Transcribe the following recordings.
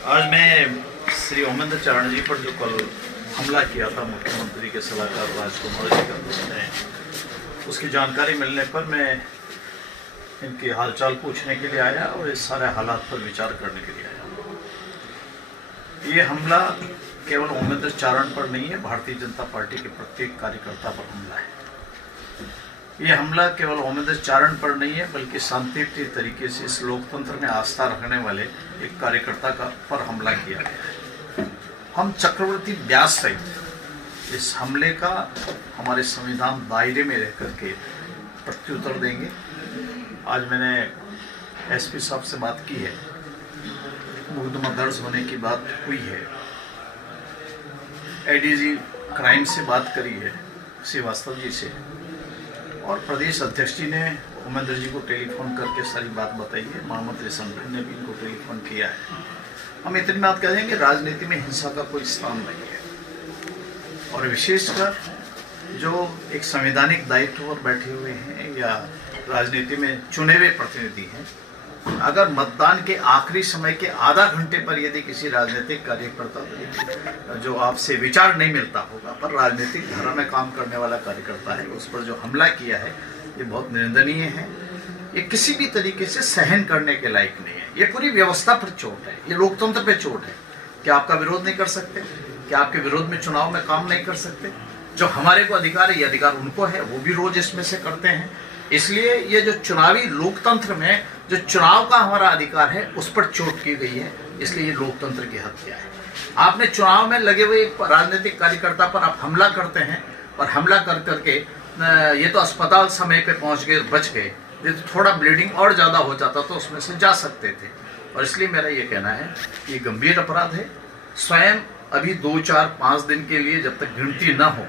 आज मैं श्री ओमेंद्र चारण जी पर जो कल हमला किया था मुख्यमंत्री के सलाहकार राजकुमार जी का, उसकी जानकारी मिलने पर मैं इनकी हालचाल पूछने के लिए आया और इस सारे हालात पर विचार करने के लिए आया। ये हमला केवल ओमेंद्र चारण पर नहीं है, भारतीय जनता पार्टी के प्रत्येक कार्यकर्ता पर हमला है। ये हमला केवल ओमेंद्र चारण पर नहीं है, बल्कि शांतिप्रिय तरीके से इस लोकतंत्र में आस्था रखने वाले एक कार्यकर्ता पर हमला किया गया है। हम चक्रवर्ती व्यास सहित इस हमले का हमारे संविधान दायरे में रह करके प्रत्युत्तर देंगे। आज मैंने एसपी साहब से बात की है, मुकदमा दर्ज होने की बात हुई है, एडीजी क्राइम से बात करी है श्रीवास्तव जी से, और प्रदेश अध्यक्ष जी ने ओमेंद्र जी को टेलीफोन करके सारी बात बताई है। महामंत्री संगठन ने भी इनको टेलीफोन किया है। हम इतनी बात कह देंगे, राजनीति में हिंसा का कोई स्थान नहीं है, और विशेषकर जो एक संवैधानिक दायित्व पर बैठे हुए हैं या राजनीति में चुने हुए प्रतिनिधि हैं, अगर मतदान के आखिरी समय के आधा घंटे पर यदि किसी राजनीतिक कार्यकर्ता जो आपसे विचार नहीं मिलता होगा पर राजनीतिक धारा में काम करने वाला कार्यकर्ता है, उस पर जो हमला किया है, ये बहुत निंदनीय है। ये किसी भी तरीके से सहन करने के लायक नहीं है। ये पूरी व्यवस्था पर चोट है, ये लोकतंत्र पे चोट है कि आपका विरोध नहीं कर सकते, कि आपके विरोध में चुनाव में काम नहीं कर सकते। जो हमारे को अधिकार है, ये अधिकार उनको है, वो भी रोज इसमें से करते हैं। इसलिए ये जो चुनावी लोकतंत्र में जो चुनाव का हमारा अधिकार है, उस पर चोट की गई है। इसलिए ये लोकतंत्र की हत्या है। आपने चुनाव में लगे हुए राजनीतिक कार्यकर्ता पर आप हमला करते हैं, और हमला कर करके ये तो अस्पताल समय पे पहुंच गए, बच गए। ये तो थोड़ा ब्लीडिंग और ज्यादा हो जाता तो उसमें से जा सकते थे। और इसलिए मेरा ये कहना है कि ये गंभीर अपराध है। स्वयं अभी 2, 4, 5 दिन के लिए जब तक गिनती न हो,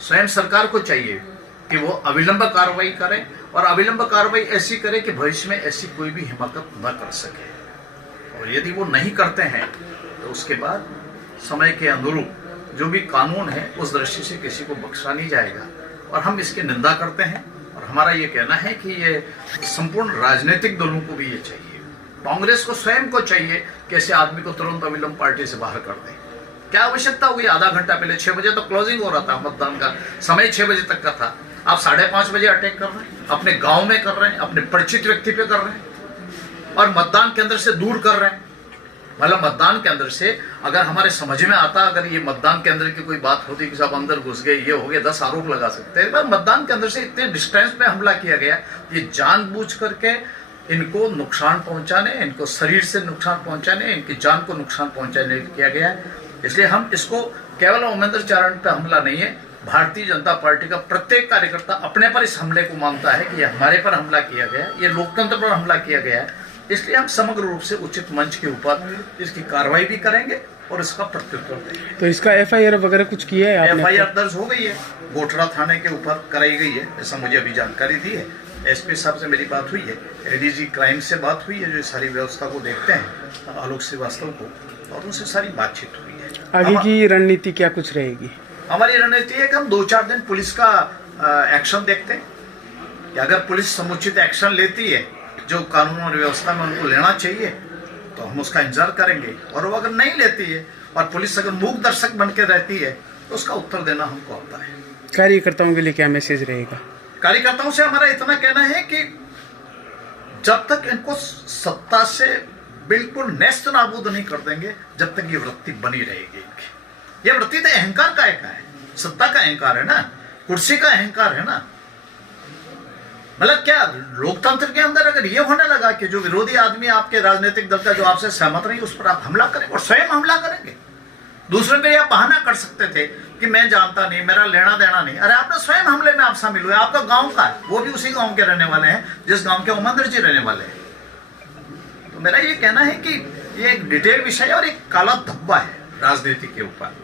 स्वयं सरकार को चाहिए कि वो अविलंब कार्रवाई करे, और अविलंब कार्रवाई ऐसी करे कि भविष्य में ऐसी कोई भी हिमाकत न कर सके। और यदि वो नहीं करते हैं तो उसके बाद समय के अनुरूप जो भी कानून है, उस दृष्टि से किसी को बख्शा नहीं जाएगा। और हम इसकी निंदा करते हैं, और हमारा ये कहना है कि ये संपूर्ण राजनीतिक दलों को भी ये चाहिए, कांग्रेस को स्वयं को चाहिए कि ऐसे आदमी को तुरंत अविलंब पार्टी से बाहर कर दें। क्या आवश्यकता हुई? आधा घंटा पहले 6 बजे तो क्लोजिंग हो रहा था, मतदान का समय 6 बजे तक का था। आप 5:30 बजे अटैक कर रहे हैं, अपने गांव में कर रहे हैं, अपने परिचित व्यक्ति पे कर रहे हैं, और मतदान केंद्र से दूर कर रहे हैं। मतलब मतदान केंद्र से अगर हमारे समझ में आता, अगर ये मतदान केंद्र की कोई बात होती कि साहब अंदर घुस गए, ये हो गया, 10 आरोप लगा सकते हैं। मतदान केंद्र से इतने डिस्टेंस पे हमला किया गया, ये जानबूझ करके इनको नुकसान पहुंचाने, इनको शरीर से नुकसान पहुंचाने, इनकी जान को नुकसान पहुंचाने किया गया है। इसलिए हम इसको केवल ओमेंद्र चारण पे हमला नहीं है, भारतीय जनता पार्टी का प्रत्येक कार्यकर्ता अपने पर इस हमले को मानता है कि ये हमारे पर हमला किया गया, ये लोकतंत्र पर हमला किया गया है। इसलिए हम समग्र रूप से उचित मंच के ऊपर इसकी कार्रवाई भी करेंगे और इसका प्रत्युत्तर देंगे। तो इसका FIR वगैरह कुछ किया है आपने? FIR दर्ज हो गई है, गोठरा थाने के ऊपर कराई गई है, ऐसा मुझे अभी जानकारी दी है। SP साहब से मेरी बात हुई है, ADG क्राइम से बात हुई है, जो सारी व्यवस्था को देखते हैं, आलोक श्रीवास्तव को, और उनसे सारी बातचीत हुई है। आगे की रणनीति क्या कुछ रहेगी? हमारी रणनीति है कि हम 2-4 दिन पुलिस का एक्शन देखते हैं कि अगर पुलिस समुचित एक्शन लेती है जो कानून और व्यवस्था में उनको लेना चाहिए, तो हम उसका इंतजार करेंगे। और वो अगर नहीं लेती है और पुलिस अगर मूक दर्शक बन के रहती है, तो उसका उत्तर देना हमको आता है। कार्यकर्ताओं के लिए क्या मैसेज रहेगा? कार्यकर्ताओं से हमारा इतना कहना है कि जब तक इनको सत्ता से बिल्कुल नेस्त नाबूद नहीं कर देंगे, जब तक ये वृत्ति बनी रहेगी इनकी। ये वृत्ति तो अहंकार का है, सत्ता का अहंकार है ना, कुर्सी का अहंकार है ना। मतलब क्या लोकतंत्र के अंदर अगर ये होने लगा कि जो विरोधी आदमी आपके राजनीतिक दल का जो आपसे सहमत नहीं, उस पर आप हमला करेंगे और स्वयं हमला करेंगे। दूसरे पे यह बहाना कर सकते थे कि मैं जानता नहीं, मेरा लेना देना नहीं। अरे आपने स्वयं हमले में आप शामिल हुए, आपका गांव का है, वो भी उसी गांव के रहने वाले हैं जिस गांव के ओमेंद्र जी रहने वाले हैं। तो मेरा ये कहना है कि ये एक डिटेल विषय और एक काला धब्बा है राजनीति के ऊपर।